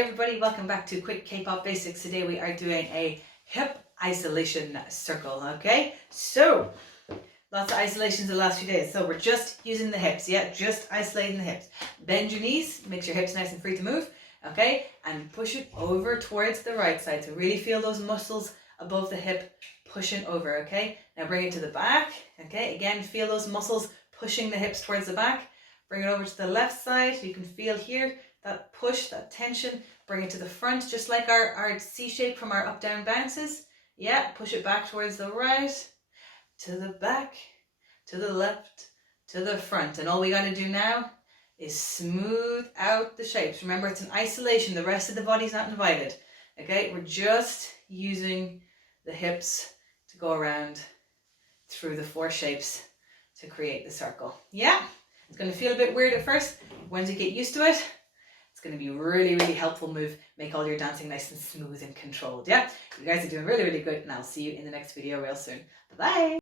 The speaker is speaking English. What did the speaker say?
Hey everybody, welcome back to Quick K-Pop Basics. Today we are doing a hip isolation circle, okay? So, lots of isolations the last few days. So we're just using the hips, yeah? Just isolating the hips. Bend your knees, makes your hips nice and free to move, okay? And push it over towards the right side. So really feel those muscles above the hip pushing over, okay? Now bring it to the back, okay? Again, feel those muscles pushing the hips towards the back. Bring it over to the left side. You can feel here that push, that tension. Bring it to the front, just like our C shape from our up down bounces. Yeah, push it back towards the right, to the back, to the left, to the front. And all we got to do now is smooth out the shapes. Remember, it's an isolation. The rest of the body's not invited. Okay, we're just using the hips to go around through the four shapes to create the circle. Yeah, it's going to feel a bit weird at first. Once you get used to it, it's going to be a really, really helpful move. Make all your dancing nice and smooth and controlled. Yeah, you guys are doing really, really good, and I'll see you in the next video real soon. Bye-bye.